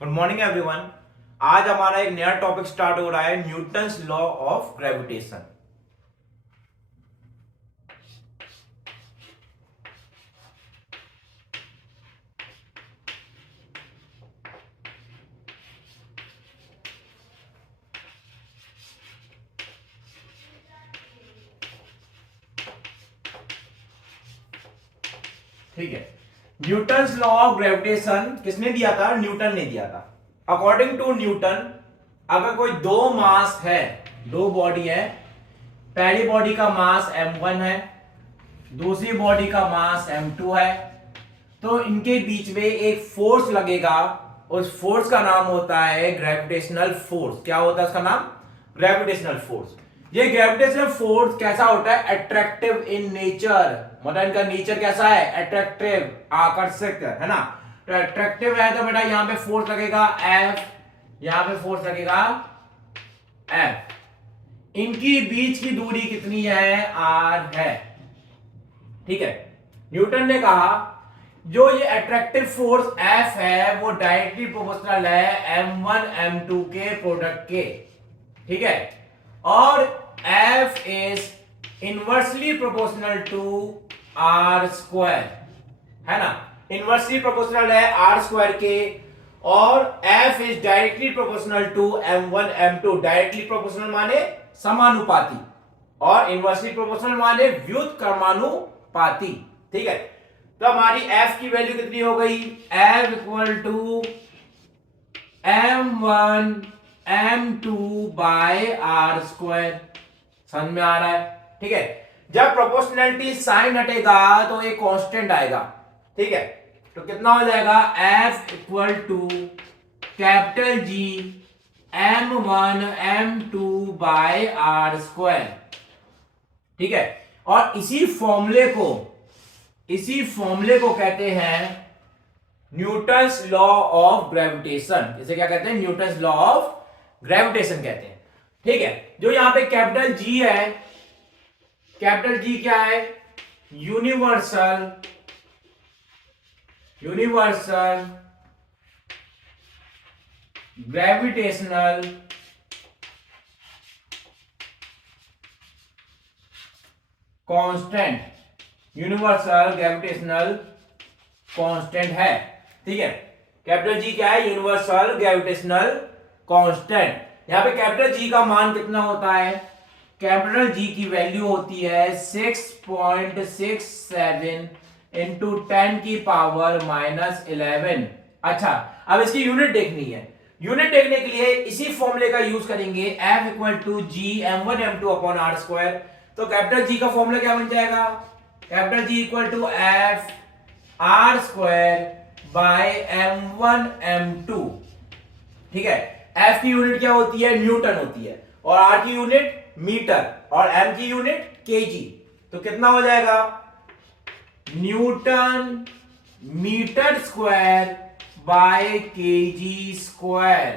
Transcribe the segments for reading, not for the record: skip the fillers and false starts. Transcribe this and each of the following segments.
Good morning everyone. आज हमारा एक नया टॉपिक स्टार्ट हो रहा है, न्यूटन्स लॉ ऑफ ग्रेविटेशन। ठीक है, न्यूटन्स लॉ ऑफ ग्रेविटेशन किसने दिया था? न्यूटन ने दिया था। अकॉर्डिंग टू न्यूटन, अगर कोई दो मास है, दो बॉडी है, पहली बॉडी का मास m1 है, दूसरी बॉडी का मास m2 है, तो इनके बीच में एक फोर्स लगेगा। उस फोर्स का नाम होता है ग्रेविटेशनल फोर्स। क्या होता है उसका नाम? Gravitational force. ये ग्रेविटेशनल फोर्स कैसा होता है? Attractive in nature. मतलब इनका नेचर कैसा है? अट्रैक्टिव, आकर्षक है ना। तो अट्रैक्टिव है तो बेटा यहां पे फोर्स लगेगा F, यहां पे फोर्स लगेगा F। इनकी बीच की दूरी कितनी है? R है। ठीक है, न्यूटन ने कहा जो ये अट्रैक्टिव फोर्स F है वो डायरेक्टली प्रोपोर्शनल है m1 m2 के प्रोडक्ट के। ठीक है, और F is inversely proportional to R square, है ना। इनवर्सली प्रोपोर्शनल है R स्क्वायर के, और F is directly proportional to m1 m2। Directly proportional माने समानुपाती, और इनवर्सली प्रोपोर्शनल माने व्युत क्रमानुपाती। ठीक है, तो हमारी F की वैल्यू कितनी हो गई? F equal to m1 m2 by R square. समझ में आ रहा है? ठीक है, जब प्रोपोर्शनैलिटी साइन हटेगा तो एक कांस्टेंट आएगा। ठीक है, तो कितना हो जाएगा? F equal to capital G m1 m2 by R square. ठीक है, और इसी फॉर्मूले को कहते हैं न्यूटन्स लॉ ऑफ ग्रेविटेशन। इसे क्या कहते हैं? न्यूटन्स लॉ ऑफ ग्रेविटेशन कहते हैं। ठीक है, जो यहां पे कैपिटल G है, कैपिटल G क्या है? Universal gravitational constant, universal gravitational constant है। ठीक है, कैपिटल G क्या है? Universal gravitational constant. यहां पे कैपिटल G का मान कितना होता है? कैपिटल G की वैल्यू होती है 6.67 इंटू 10 की पावर -11। अच्छा, अब इसकी यूनिट देखनी है। यूनिट देखने के लिए इसी फॉर्मूले का यूज करेंगे, F equal to G m1 m2 upon R square. तो कैपिटल G का फॉर्मूला क्या बन जाएगा? Capital G equal to F R square by m1 m2। ठीक है, F की यूनिट क्या होती है? न्यूटन होती है, और R की यूनिट मीटर, और M की यूनिट केजी। तो कितना हो जाएगा? Newton meter square by KG square.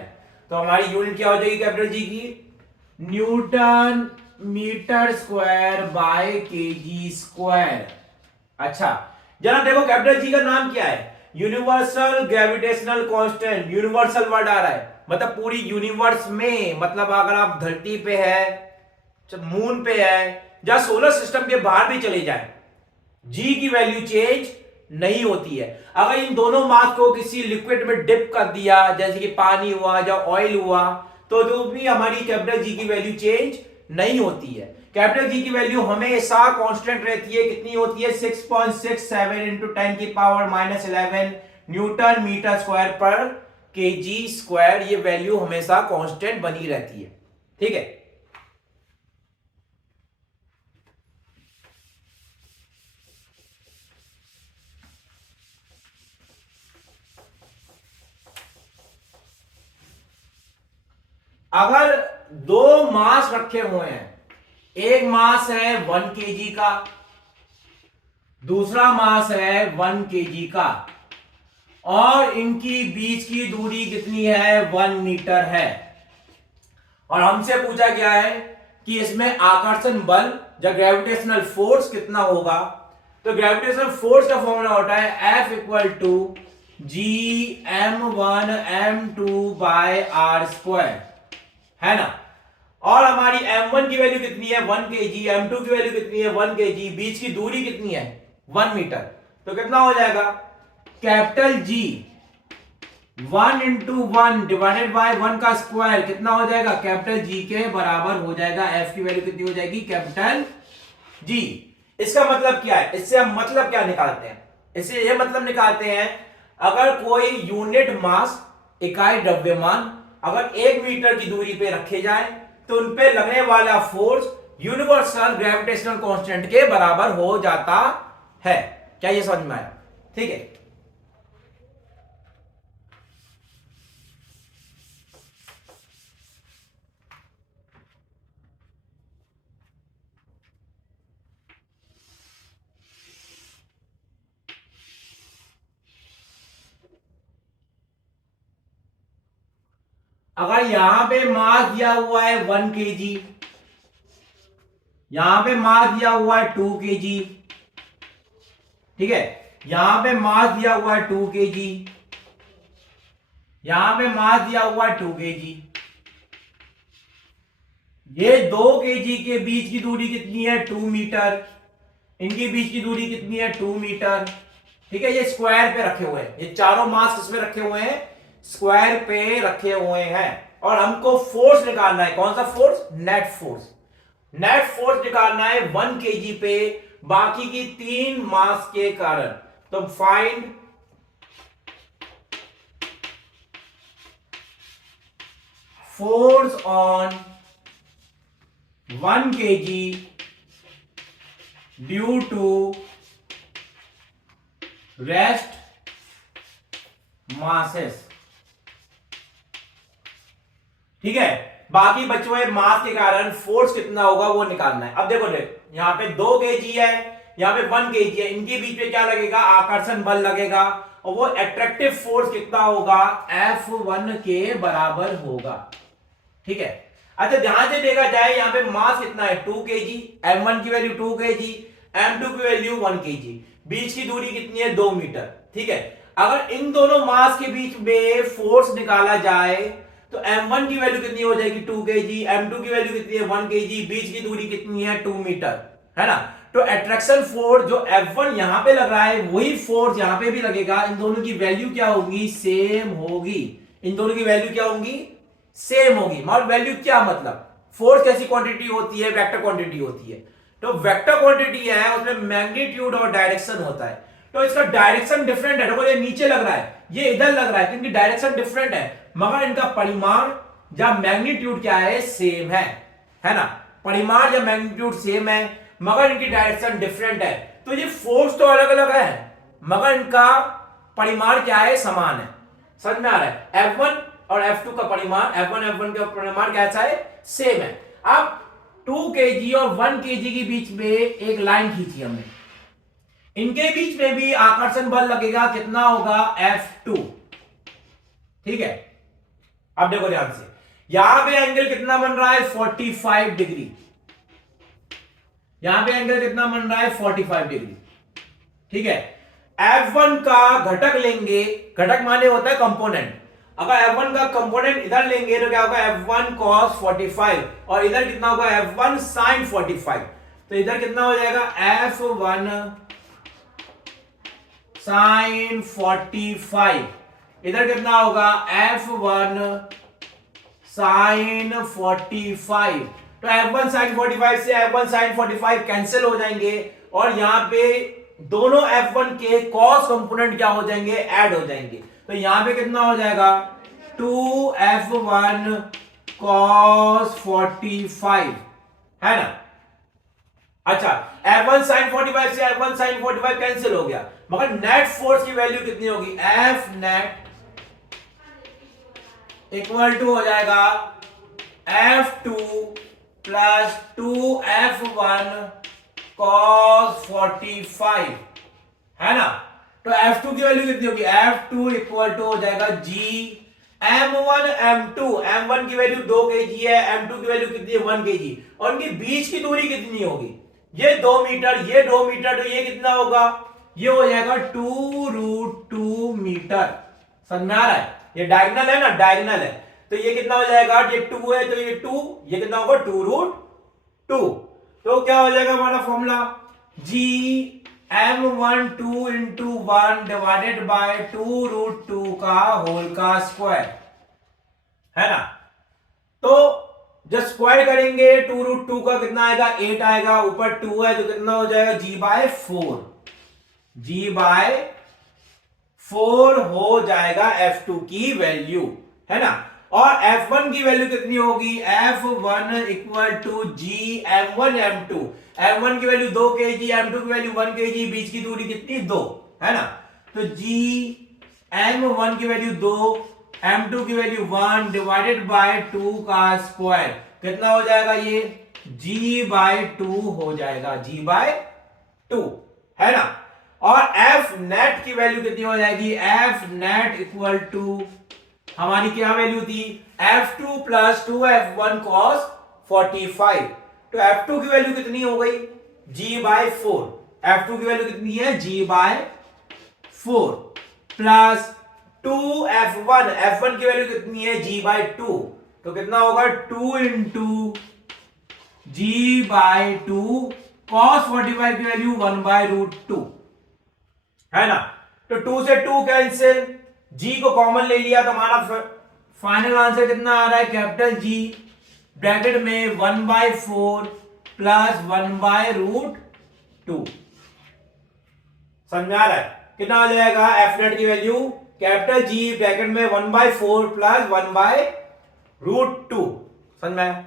तो हमारी यूनिट क्या हो जाएगी कैपिटल G की? Newton meter square by KG square. अच्छा, जरा देखो कैपिटल G का नाम क्या है? Universal gravitational constant. Universal word आ रहा है, मतलब पूरी यूनिवर्स में, मतलब अगर आप धरती पे है, मून पे है, या सोलर सिस्टम के बाहर भी चले जाए, G की वैल्यू चेंज नहीं होती है। अगर इन दोनों मास को किसी लिक्विड में डिप कर दिया, जैसे कि पानी हुआ या ऑयल हुआ, तो जो भी हमारी कैपिटल G की वैल्यू चेंज नहीं होती है। कैपिटल G की वैल्यू हमेशा कांस्टेंट रहती है। कितनी होती है? 6.67 इंटू 10 की पावर -11 न्यूटन मीटर स्क्वायर पर केजी स्क्वायर। ये वैल्यू हमेशा कांस्टेंट बनी रहती है। ठीक है, अगर दो मास रखे हुए हैं, एक मास है 1 केजी का, दूसरा मास है 1 केजी का, और इनकी बीच की दूरी कितनी है? 1 मीटर है, और हमसे पूछा गया है कि इसमें आकर्षण बल या ग्रेविटेशनल फोर्स कितना होगा। तो ग्रेविटेशनल फोर्स का फॉर्मूला होता है F इक्वल टू GM1M2/r², है ना। और हमारी M1 की वैल्यू कितनी है 1 kg, M2 की वैल्यू कितनी है 1 kg, बीच की दूरी कितनी है 1 मीटर। तो कितना हो जाएगा capital G 1 into 1 divided bye 1 का स्क्वायर कितना हो जाएगा कैपिटल G के बराबर हो जाएगा। F की वैल्यू कितनी हो जाएगी कैपिटल G। इसका मतलब क्या है, इससे हम मतलब क्या निकालते हैं, इससे ये मतलब निकालते हैं अगर कोई यूनिट मास इकाई द्रव्यमान अगर 1 मीटर की दूरी पे रखे जाए तो उन पे लगने वाला फोर्स यूनिवर्सल ग्रेविटेशनल कांस्टेंट के बराबर हो जाता है। क्या ये समझ में आया? ठीक है। अगर यहां पे मास दिया हुआ है 1 kg, यहां पे मास दिया हुआ है 2 kg, ठीक है, यहां पे मास दिया हुआ है 2 kg, यहां पे मास दिया हुआ है 2 kg, ये 2 kg के बीच की दूरी कितनी है 2 मीटर, इनके बीच की दूरी कितनी है 2 मीटर, ठीक है। ये स्क्वायर पे रखे हुए हैं, ये चारों मास किस पे रखे हुए हैं स्क्वायर पे रखे हुए हैं। और हमको फोर्स निकालना है, कौन सा force net force, net force निकालना है 1 kg पे बाकी की 3 मास के कारण। तो find force on 1 kg due to rest masses, ठीक है। बाकी बचे हुए मास के कारण फोर्स कितना होगा वो निकालना है। अब देखो यहां पे 2 kg है, यहां पे 1 kg है, इनके बीच में क्या लगेगा आकर्षण बल लगेगा और वो एट्रैक्टिव फोर्स कितना होगा F1 के बराबर होगा, ठीक है। अच्छा ध्यान से देखा जाए यहां पे मास कितना है 2 kg, M1 की वैल्यू 2 kg, M2 की वैल्यू 1 kg, बीच की दूरी कितनी है 2 मीटर, ठीक है। अगर इन दोनों मास के बीच में फोर्स निकाला जाए तो M1 की वैल्यू कितनी हो जाएगी 2 kg, M2 की वैल्यू कितनी है 1 kg, बीच की दूरी कितनी है 2 मीटर, है ना। तो अट्रैक्शन फोर्स जो F1 यहां पे लग रहा है वही फोर्स यहां पे भी लगेगा, इन दोनों की वैल्यू क्या होगी सेम होगी, इन दोनों की वैल्यू क्या होगी सेम होगी। मतलब वैल्यू क्या मतलब फोर्स कैसी क्वांटिटी होती है वेक्टर क्वांटिटी होती है, तो वेक्टर क्वांटिटी है उसमें मैग्नीट्यूड और डायरेक्शन होता है। तो इसका डायरेक्शन डिफरेंट है, देखो ये नीचे लग रहा है ये इधर लग रहा है, क्योंकि डायरेक्शन डिफरेंट है मगर इनका परिमाण या मैग्नीट्यूड क्या है सेम है ना। परिमाण या मैग्नीट्यूड सेम है मगर इनकी डायरेक्शन डिफरेंट है। तो ये फोर्स तो अलग अलग है मगर इनका परिमाण क्या है समान है। समझ में आ रहा है? F1 और F2 का परिमाण F1 F1 का परिमाण कैसा है सेम है। अब 2 kg और 1 kg के बीच में एक लाइन खींची हमने, इनके बीच में भी आकर्षण बल लगेगा कितना होगा F2, ठीक है। अब देखो ध्यान से यहां पे एंगल कितना बन रहा है 45 डिग्री, यहां पे एंगल कितना बन रहा है 45 डिग्री, ठीक है। F1 का घटक लेंगे, घटक माने होता है कंपोनेंट, अगर F1 का कंपोनेंट इधर लेंगे तो क्या होगा F1 cos 45 और इधर कितना होगा F1 sin 45, तो इधर कितना हो जाएगा F1 sin 45, इधर कितना होगा F1 sin 45। तो F1 sin 45 से F1 sin 45 कैंसिल हो जाएंगे और यहां पे दोनों F1 के cos कंपोनेंट क्या हो जाएंगे ऐड हो जाएंगे। तो यहां पे कितना हो जाएगा 2F1 cos 45, है ना। अच्छा F1 sin 45 से F1 sin 45 कैंसिल हो गया मगर नेट फोर्स की वैल्यू कितनी होगी F नेट इक्वल टू हो जाएगा F2 प्लस 2F1 cos 45, है ना। तो F2 की वैल्यू कितनी होगी F2 इक्वल टू हो जाएगा G M1 M2, M1 की वैल्यू 2 kg है, M2 की वैल्यू कितनी है 1 kg और इनकी बीच की दूरी कितनी होगी ये 2 मीटर, ये 2 मीटर, तो ये कितना होगा ये हो जाएगा 2√2 मीटर। मीटर। समझ में आ रहा है? ये डायगोनल है ना, डायगोनल है, तो ये कितना हो जाएगा, ये 2 है तो ये 2, ये कितना होगा 2√2। तो क्या हो जाएगा हमारा formula, G m12 into 1 divided by 2√2 का होल का स्क्वायर, है ना। तो जब स्क्वायर करेंगे 2√2 का कितना आएगा, 8 आएगा, ऊपर 2 है तो कितना हो जाएगा, g/4, g/4 हो जाएगा F2 की वैल्यू, है ना। और F1 की वैल्यू कितनी होगी, F1 equal to ji m1 m2, m1 की वैल्यू 2 kg, m2 की वैल्यू 1 kg, बीच की दूरी कितनी 2, है ना। तो जी m1 की वैल्यू 2, m2 की वैल्यू 1 डिवाइडेड बाय 2 का स्क्वायर कितना हो जाएगा, ये g/2 हो जाएगा, g/2, है ना। और F नेट की वैल्यू कितनी हो जाएगी, F नेट इक्वल टू हमारी क्या वैल्यू थी, F2 प्लस 2F1 cos 45। तो F2 की वैल्यू कितनी हो गई, g/4, F2 की वैल्यू कितनी है, g/4 प्लस 2F1, F1 की वैल्यू कितनी है, g/2, तो कितना होगा 2 इंटू g/2 cos 45 की वैल्यू 1/√2, है ना। तो 2 से 2 कैंसिल, जी को कॉमन ले लिया तो हमारा फाइनल आंसर कितना आ रहा है, कैपिटल जी ब्रैकेट में 1/4 प्लस 1/√2। समझ आ रहा है, कितना हो जाएगा एफ नेट की वैल्यू, कैपिटल जी ब्रैकेट में 1/4 प्लस 1/√2। समझ में आया?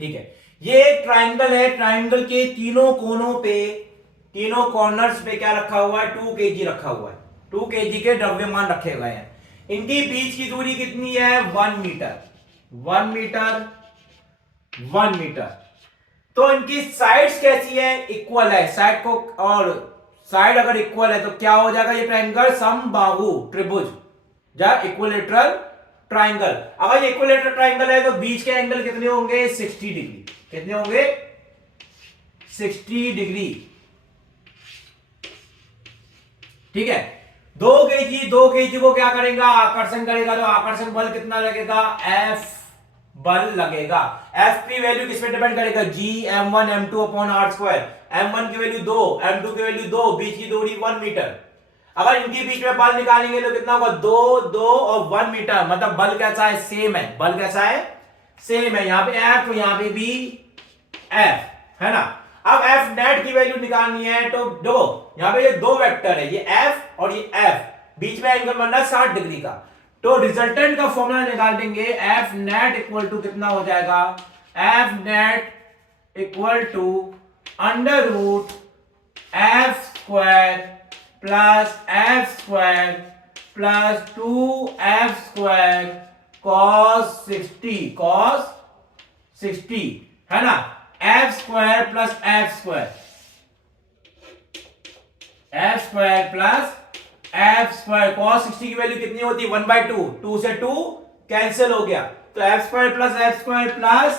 ठीक है, ये एक ट्राइंगल है, ट्राइंगल के तीनों कोनों पे, तीनों कॉर्नर्स पे क्या रखा हुआ है, 2 kg रखा हुआ है, 2 kg के द्रव्यमान रखे गए हैं। इनकी बीच की दूरी कितनी है, 1 मीटर, 1 मीटर, 1 मीटर। तो इनकी साइड्स कैसी है, इक्वल है, साइड को, और साइड अगर इक्वल है तो क्या हो जाएगा, ये ट्राइंगल समबाहु त्रिभुज या इक्विलेटरल ट्राइंगल। अगर ये इक्विलेटरल ट्राइंगल है तो बीच के एंगल कितने होंगे, 60 डिग्री। कितने होंगे, 60 डिग्री। ठीक है, 2 kg को क्या करेगा, आकर्षण करेगा, तो आकर्षण बल कितना लगेगा, F बल लगेगा। F की वैल्यू किस पे डिपेंड करेगा, जी m1 m2 upon r square. m1 की वैल्यू 2, m2 की वैल्यू 2, बीच की दूरी 1 मीटर। अगर इनके बीच में बल निकालेंगे तो कितना होगा, 2 2 और 1 मीटर, मतलब बल कैसा है, सेम है, बल कैसा है, सेम है। यहां पे F तो यहां पे भी F, है ना। अब F नेट की वैल्यू निकालनी है, तो दो यहां पे ये दो वेक्टर है, ये F और ये F, बीच में एंगल बन रहा है 60 डिग्री का। तो रिजल्टेंट का फॉर्मूला निकाल देंगे, F नेट इक्वल टू कितना हो जाएगा, F net equal to √ F square plus F square plus 2F square cos 60, है ना। F square plus F square, F square plus F square, cos 60 की वैल्यू कितनी होती है, 1/2, 2 से 2 कैंसिल हो गया, तो F square plus F square plus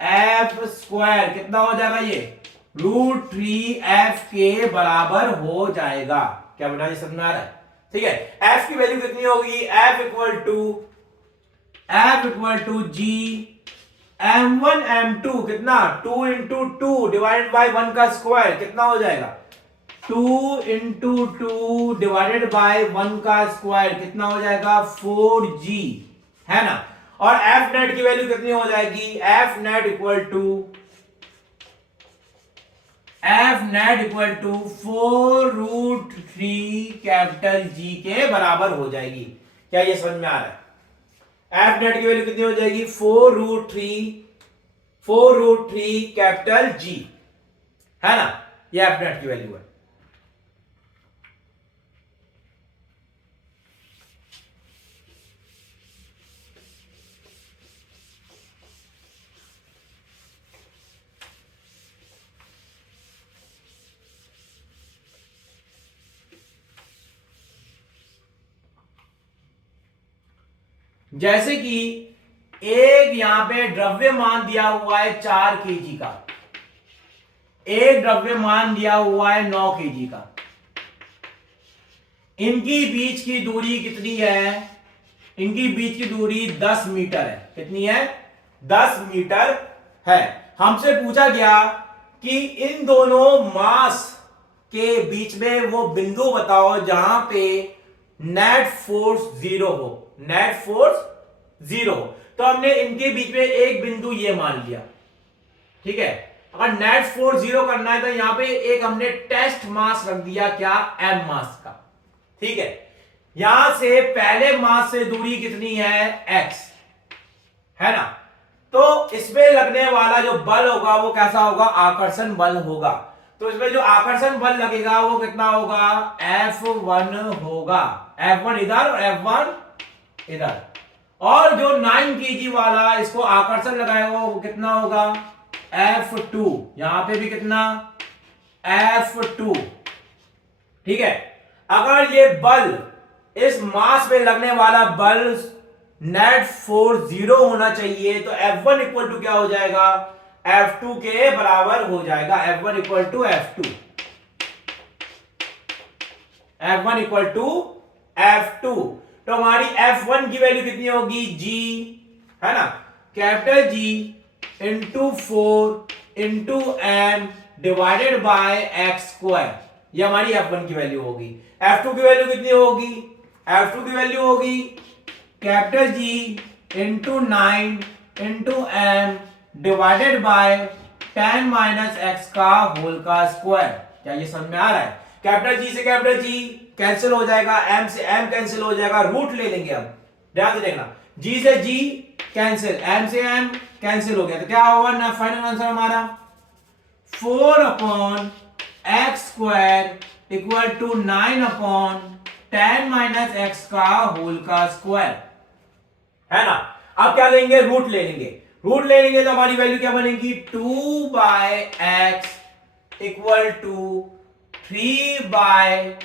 F square कितना हो जाएगा, ये √3F के बराबर हो जाएगा। क्या बेटा, ये समझ में आ रहा है? ठीक है, F की वैल्यू कितनी होगी, F equal to ji m1 m2 कितना, 2 इंटू 2 डिवाइडेड बाई 1 का स्क्वायर कितना हो जाएगा, 2 इंटू 2 डिवाइडेड बाई 1 का स्क्वायर कितना हो जाएगा, 4g, है ना। और F नेट की वैल्यू कितनी हो जाएगी, F net equal to 4√3 capital G के बराबर हो जाएगी। क्या ये समझ में आ रहा है? एफ नेट की वैल्यू कितनी हो जाएगी, 4√3 कैपिटल जी, है ना, ये एफ नेट की वैल्यू है। जैसे कि एक यहां पे द्रव्यमान दिया हुआ है 4 केजी का, एक द्रव्यमान दिया हुआ है 9 केजी का, इनकी बीच की दूरी कितनी है, इनकी बीच की दूरी 10 मीटर है। कितनी है, 10 मीटर है। हमसे पूछा गया कि इन दोनों मास के बीच में वो बिंदु बताओ जहां पे नेट फोर्स जीरो हो, नेट फोर्स जीरो। तो हमने इनके बीच में एक बिंदु ये मान लिया, ठीक है। अगर नेट फोर्स जीरो करना है तो यहां पे एक हमने टेस्ट मास रख दिया, क्या, एम मास का, ठीक है। यहां से पहले मास से दूरी कितनी है, एक्स, है ना। तो इसमें लगने वाला जो बल होगा वो कैसा होगा, आकर्षण बल होगा। तो इसमें जो आकर्षण बल लगेगा वो कितना होगा, F1 होगा। F1 इधर और F1 इधर। और जो 9 kg वाला इसको आकर्षण लगाएगा वो कितना होगा, F2। यहां पे भी कितना, F2, ठीक है। अगर ये बल, इस मास में लगने वाला बल नेट फोर्स जीरो होना चाहिए, तो F1 इक्वल टू क्या हो जाएगा, F2 के बराबर हो जाएगा। F1 equal to F2, F1 equal to F2। तो हमारी F1 की वैल्यू कितनी होगी, G, है ना, capital G into 4 into M divided by X square. ये हमारी F1 की वैल्यू होगी। F2 की वैल्यू कितनी होगी, F2 की वैल्यू होगी capital G into 9 into M divided by 10 minus X का होल का स्क्वायर। क्या ये समझ में आ रहा है। कैपिटल G से कैपिटल G कैंसिल हो जाएगा, M से M कैंसिल हो जाएगा, रूट ले लेंगे। अब ध्यान से देखना, G से G कैंसिल, M से M कैंसिल हो गया, तो क्या होगा ना, फाइनल आंसर हमारा 4 upon X square equal to 9 upon 10 minus X का होल का स्क्वायर, है ना। अब क्या लेंगे, रूट ले लेंगे। रूट ले लेंगे तो हमारी वैल्यू क्या बनेगी, 2 by X equal to 3 by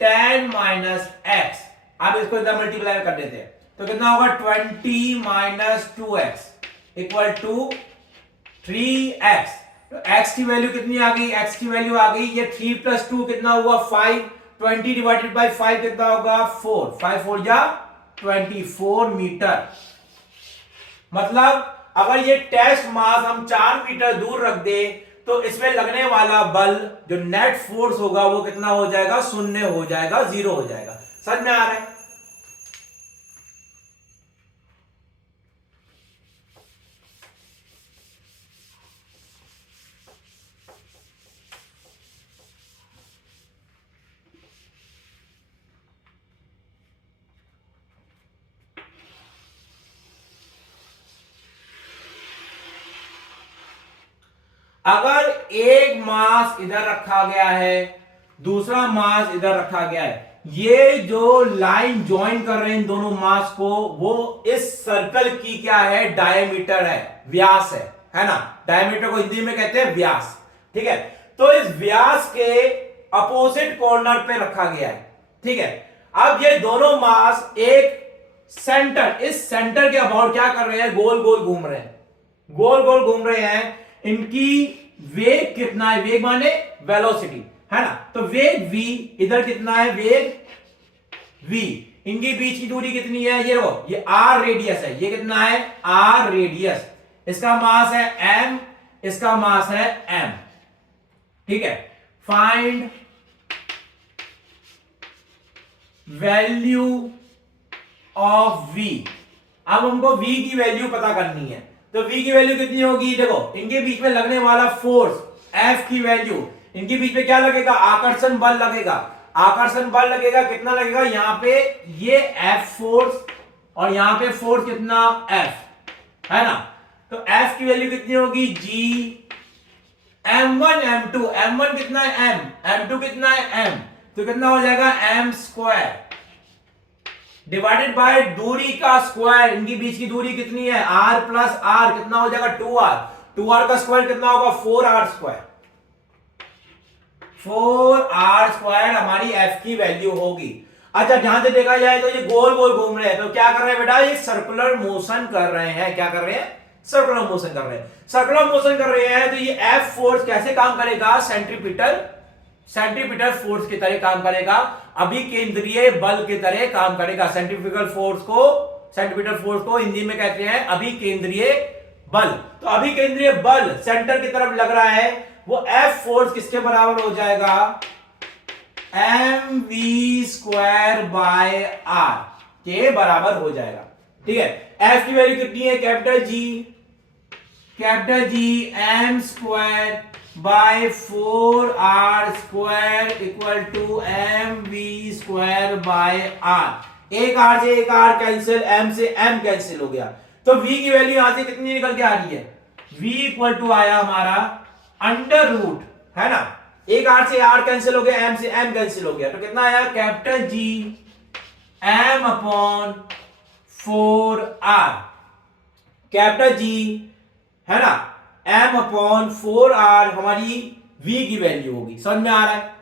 10 minus X. अब इसको इधर मल्टीप्लाई कर देते हैं तो कितना होगा, 20 minus 2x equal to 3x। तो x की वैल्यू कितनी आ गई, x की वैल्यू आ गई, ये 3 प्लस 2 कितना हुआ 5, 20 डिवाइडेड बाय 5 कितना होगा 4, 5 4 जा 24 मीटर। मतलब अगर ये टेस्ट मास हम 4 मीटर दूर रख दे तो इसमें लगने वाला बल जो नेट फोर्स होगा वो कितना हो जाएगा, शून्य हो जाएगा, जीरो हो जाएगा। समझ में आ रहा है। अगर एक मास इधर रखा गया है, दूसरा मास इधर रखा गया है, ये जो लाइन ज्वाइन कर रहे हैं इन दोनों मास को, वो इस सर्कल की क्या है, डायमीटर है, व्यास है ना। डायमीटर को हिंदी में कहते हैं व्यास, ठीक है। तो इस व्यास के अपोजिट कॉर्नर पे रखा गया है, ठीक है। अब ये दोनों मास एक सेंटर, इस सेंटर के अबाउट क्या कर रहे हैं, गोल गोल घूम रहे हैं, गोल गोल घूम रहे हैं। इनकी वेग कितना है, वेग माने वेलोसिटी, है ना। तो वेग v इधर कितना है, वेग v। इनके बीच की दूरी कितनी है, ये रो, ये r रेडियस है, ये कितना है r रेडियस। इसका मास है m, इसका मास है m, ठीक है। Find value of v। अब हमको v की वैल्यू पता करनी है, तो v की वैल्यू कितनी होगी, देखो इनके बीच में लगने वाला फोर्स F की वैल्यू, इनके बीच में क्या लगेगा, आकर्षण बल लगेगा। आकर्षण बल लगेगा, कितना लगेगा, यहां पे ये F फोर्स और यहां पे फोर्स कितना F है ना, तो F की वैल्यू कितनी होगी G M1 M2, M1 कितना है M, M2 कितना है M, तो कितना हो जाएगा M स्क्वायर डिवाइडेड बाय दूरी का स्क्वायर, इनकी बीच की दूरी कितनी है R प्लस R, कितना हो जाएगा 2R, 2R का स्क्वायर कितना होगा 4R स्क्वायर, 4R स्क्वायर हमारी F की वैल्यू होगी। अच्छा ध्यान से देखा जाए तो ये गोल गोल घूम रहे हैं, तो क्या कर रहे हैं बेटा, ये सर्कुलर मोशन कर रहे हैं, क्या कर रहे हैं सर्कुलर मोशन कर रहे हैं, सर्कुलर मोशन कर रहे हैं, तो ये F फोर्स कैसे काम करेगा, सेंट्रीपिटल फोर्स की तरह काम करेगा, अभिकेंद्रीय बल की तरह काम करेगा। सेंट्रीपिटल फोर्स को हिंदी में कहते हैं अभिकेंद्रीय बल। तो अभिकेंद्रीय बल सेंटर की तरफ लग रहा है, वो F फोर्स किसके बराबर हो जाएगा, mv स्क्वायर बाय r के बराबर हो जाएगा। ठीक है, F की वैल्यू कितनी है capital G m square by 4r square equal to mv square by r। एक r से एक r कैंसिल, m से m कैंसिल हो गया, तो v की वैल्यू यहां से कितनी निकल के आ रही है, v इक्वल टू आया हमारा अंडर रूट, है ना, एक r से r कैंसिल हो गया, m से m कैंसिल हो गया, तो कितना आया capital G m upon 4r, capital G है ना m अपॉन 4r हमारी v की वैल्यू होगी। समझ में आ रहा है,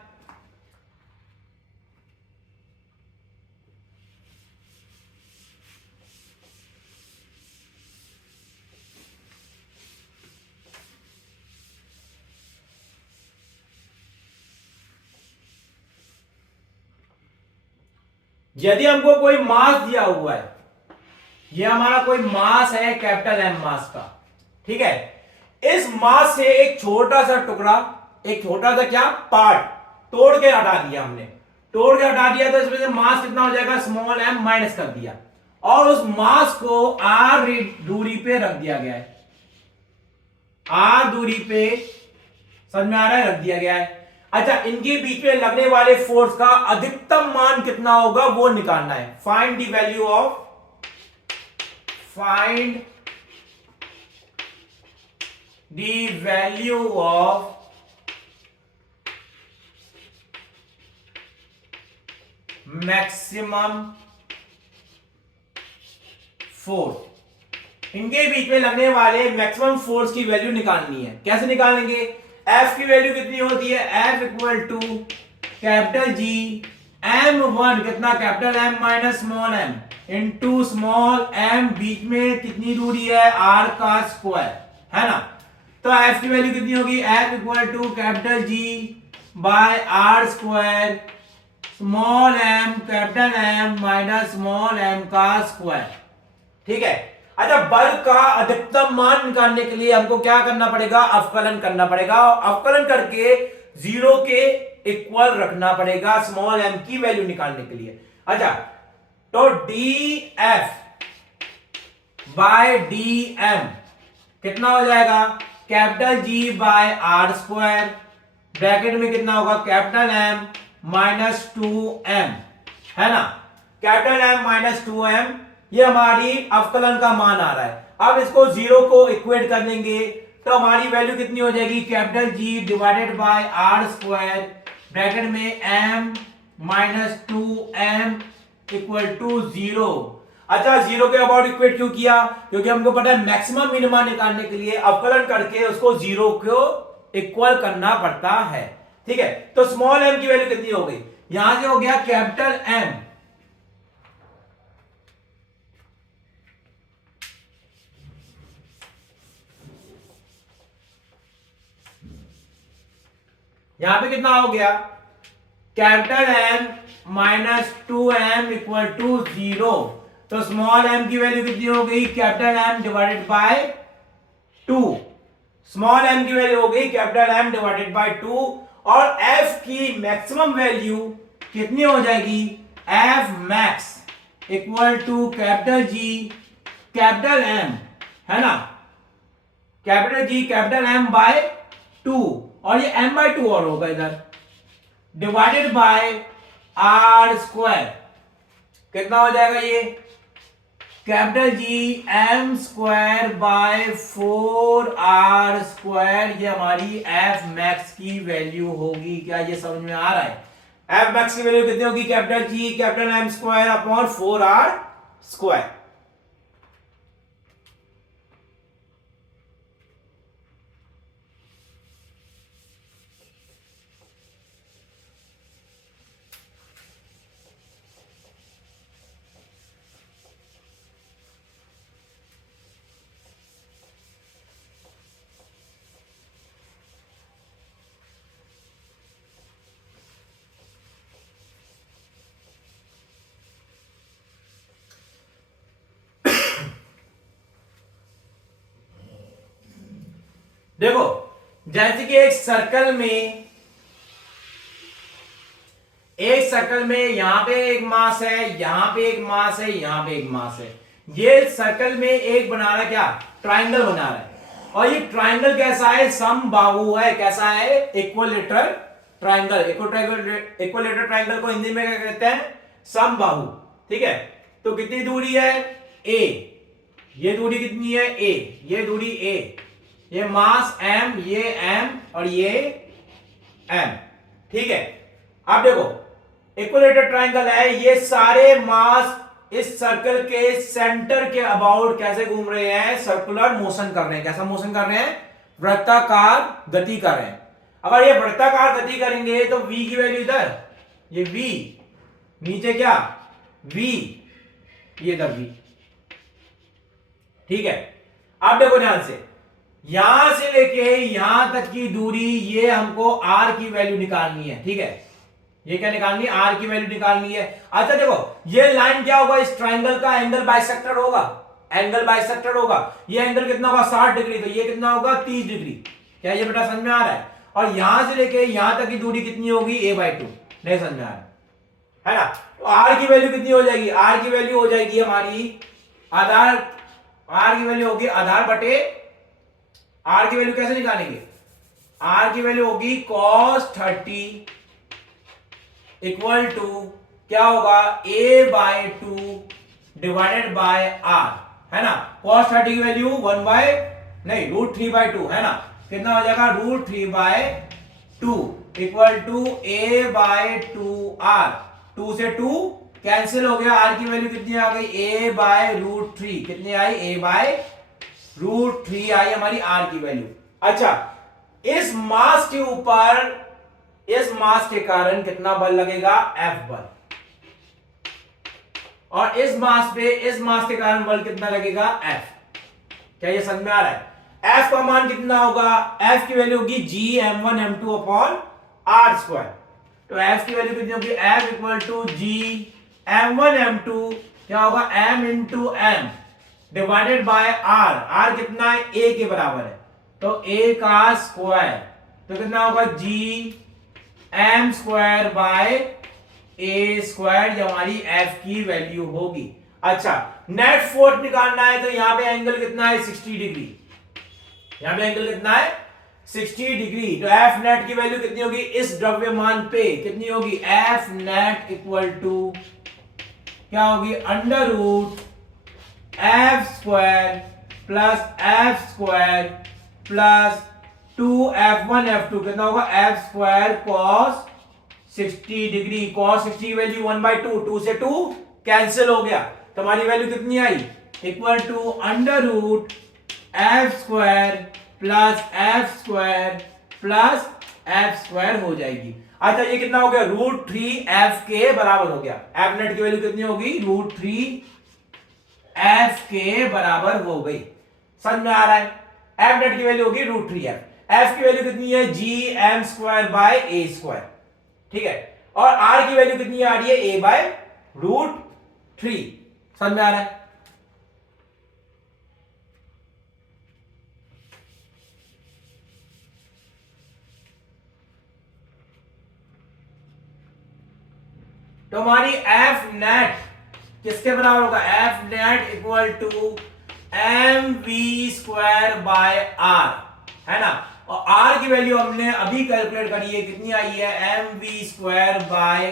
यदि हमको कोई मास दिया हुआ है, ये हमारा कोई मास है कैपिटल M मास का, ठीक है, इस मास से एक छोटा सा टुकड़ा, एक छोटा सा क्या पार्ट तोड़ के हटा दिया हमने, तोड़ के हटा दिया, तो इसमें से मास कितना हो जाएगा स्मॉल m माइनस कर दिया, और उस मास को r दूरी पे रख दिया गया है, r दूरी पे, समझ में आ रहा है, रख दिया गया है। अच्छा, इनके बीच में लगने वाले फोर्स का अधिकतम मान कितना होगा वो निकालना है। Find the value of maximum force, इनके बीच में लगने वाले मैक्सिमम फोर्स की वैल्यू निकालनी है। कैसे निकालेंगे, F की वैल्यू कितनी होती है, F equal to capital G M1 कितना capital M minus small m into small m, बीच में कितनी दूरी है r का स्क्वायर, है ना, तो F की वैल्यू कितनी होगी, F equal to capital G by r square small m capital M minus small m का स्क्वायर। ठीक है, अच्छा, बल का अधिकतम मान निकालने के लिए हमको क्या करना पड़ेगा, अवकलन करना पड़ेगा, और अवकलन करके जीरो के इक्वल रखना पड़ेगा स्मॉल m की वैल्यू निकालने के लिए। अच्छा, तो dF बाय dm कितना हो जाएगा, capital G by r square, bracket में कितना होगा कैपिटल M माइनस 2m, है ना, कैपिटल M माइनस 2m, ये हमारी अवकलन का मान आ रहा है। अब इसको जीरो को इक्वेट कर देंगे, तो हमारी वैल्यू कितनी हो जाएगी, capital G divided by r square, bracket में m minus 2m equal to zero. अच्छा, जीरो के अबाउट इक्वेट क्यों किया, क्योंकि हमको पता है मैक्सिमम मिनिमा निकालने के लिए अवकलन करके उसको जीरो को इक्वल करना पड़ता है। ठीक है, तो स्मॉल m की वैल्यू कितनी हो गई, यहां से हो गया कैपिटल M, यहां पे कितना हो गया, capital M minus 2m equal to zero, तो स्मॉल m की वैल्यू कितनी हो गई, capital M divided by 2, small m की वैल्यू हो गई कैपिटल M डिवाइडेड बाय 2, और f की मैक्सिमम वैल्यू कितनी हो जाएगी, f max equal to capital G capital M, है ना, capital G capital M by 2, और ये m बाय 2 और होगा इधर, डिवाइडेड बाय r स्क्वायर, कितना हो जाएगा ये capital G M square by 4r square, ये हमारी एफ मैक्स की वैल्यू होगी। क्या ये समझ में आ रहा है? एफ मैक्स की वैल्यू कितनी होगी? Capital G capital M square upon 4r square. देखो जैसे कि एक सर्कल में यहां पे एक मास है, यहां पे एक मास है, यहां पे एक मास है। ये सर्कल में एक बना रहा है, क्या ट्राइंगल बना रहा है। और ये ट्राइंगल कैसा है? समबाहु है। कैसा है? Equilateral triangle. इक्विलेटरल ट्राइंगल को हिंदी में क्या कहते हैं? समबाहु। ठीक है, तो कितनी दूरी है? ए। ये दूरी कितनी है? ए। ये दूरी ए, ये मास m, ये m और ये m। ठीक है, अब देखो इक्विलेटरल ट्राइंगल है, ये सारे मास इस सर्कल के सेंटर के अबाउट कैसे घूम रहे हैं? सर्कुलर मोशन कर रहे हैं। कैसा मोशन कर रहे हैं? वृत्ताकार गति कर रहे हैं। अगर ये वृत्ताकार गति करेंगे तो v की वैल्यू इधर, ये v, नीचे क्या v, ये इधर v। ठीक है, अब देखो ध्यान से, यहां से लेके यहां तक की दूरी, ये हमको r की वैल्यू निकालनी है। ठीक है, ये क्या निकालनी है? r की वैल्यू निकालनी है। अच्छा देखो, ये लाइन क्या होगा? इस ट्राइंगल का एंगल बाइसेक्टर होगा। एंगल बाइसेक्टर होगा। ये एंगल कितना होगा? 60 डिग्री। तो ये कितना होगा? 30 डिग्री। क्या ये बेटा समझ में आ रहा है? और यहां से लेके यहां तक की दूरी कितनी होगी? a/2। नहीं समझ में आ रहा है ना? तो r की वैल्यू कितनी हो जाएगी? r की वैल्यू हो जाएगी हमारी आधार, r की वैल्यू होगी आधार बटे, r की वैल्यू कैसे निकालेंगे? r की वैल्यू होगी cos 30 इक्वल टू क्या होगा? a/2 डिवाइडेड बाय r, है ना? cos 30 की वैल्यू √3/2 है ना? कितना हो जाएगा? √3/2 इक्वल टू a/2r। 2 से 2 कैंसिल हो गया। r की वैल्यू कितनी आ गई? a/√3। कितनी आई? a/√3 आई हमारी r की वैल्यू। अच्छा, इस मास के ऊपर, इस मास के कारण कितना बल लगेगा? F बल। और इस मास पे, इस मास के कारण बल कितना लगेगा? F। क्या ये समझ में आ रहा है? F का मान कितना होगा? F की वैल्यू होगी Gm1m2 अपॉन r स्क्वायर। तो F की वैल्यू कितनी होगी? F इक्वल टू Gm1m2 क्या होगा? m into m divided by r। r कितना है? a के बराबर है, तो a का स्क्वायर, तो कितना होगा? Gm square by a square, जो हमारी f की वैल्यू होगी। अच्छा, नेट फोर्स निकालना है, तो यहां पे एंगल कितना है? 60 डिग्री। यहां पे एंगल कितना है? 60 डिग्री। तो एफ नेट की वैल्यू कितनी होगी? इस द्रव्यमान पे कितनी होगी? एफ नेट इक्वल टू क्या होगी? √f square plus f square plus 2f1f2 कितना होगा? f square cos 60 degree. cos 60 की वैल्यू 1/2, 2 से 2 कैंसिल हो गया, तो हमारी वैल्यू कितनी आई? Equal to √f square plus f square plus f square हो जाएगी। अच्छा, ये कितना हो गया? √3f के बराबर हो गया। f नेट की वैल्यू कितनी होगी? √3f के बराबर हो गई। समझ में आ रहा है? f नेट की वैल्यू होगी √3f। f की वैल्यू कितनी है? Gm square by a square. ठीक है, और r की वैल्यू कितनी आ रही है? a/√3। समझ में आ रहा है? तो हमारी एफ नेट किसके बराबर होगा? F net equal to mv square by r, है ना? और r की वैल्यू हमने अभी कैलकुलेट करी है, कितनी आई है? mv square by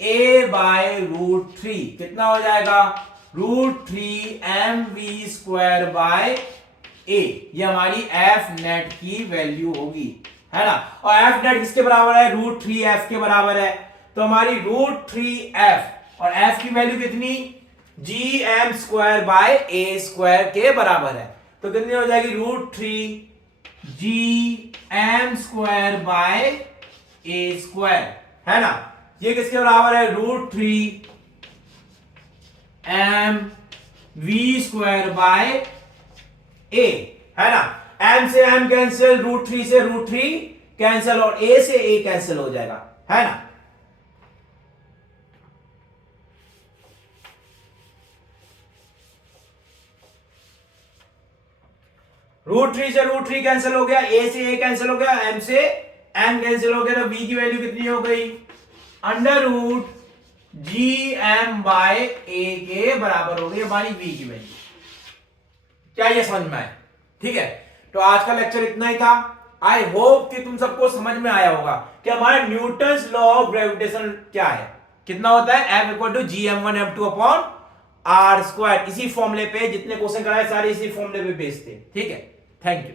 a/√3। कितना हो जाएगा? √3mv² बाय ए, ये हमारी एफ नेट की वैल्यू होगी, है ना। और एफ नेट किसके बराबर है, √3f के बराबर है। तो हमारी √3f और f की वैल्यू कितनी, gm² बाय a² के बराबर है। तो कितनी हो जाएगी, √3gm² बाय a², है ना। ये किसके बराबर है, √3mv² बाय a, है ना। m से m कैंसिल, √3 से √3 कैंसिल और a से a कैंसिल हो जाएगा, है ना। √3 से √3 कैंसिल हो गया, a से a कैंसिल हो गया, m से m कैंसिल हो गया। तो v की वैल्यू कितनी हो गई, √gm बाय a के बराबर हो गई हमारी v की वैल्यू। क्या ये समझ में आए, ठीक है। तो आज का लेक्चर इतना ही था। आई होप कि तुम सबको समझ में आया होगा कि हमारा न्यूटन्स लॉ ऑफ ग्रेविटेशन क्या है, कितना होता है, F=gm1m2/r²। इसी फॉर्मूले पे जितने क्वेश्चन कराए सारे इसी फॉर्मूले पे बेस्ड थे, ठीक है। Thank you.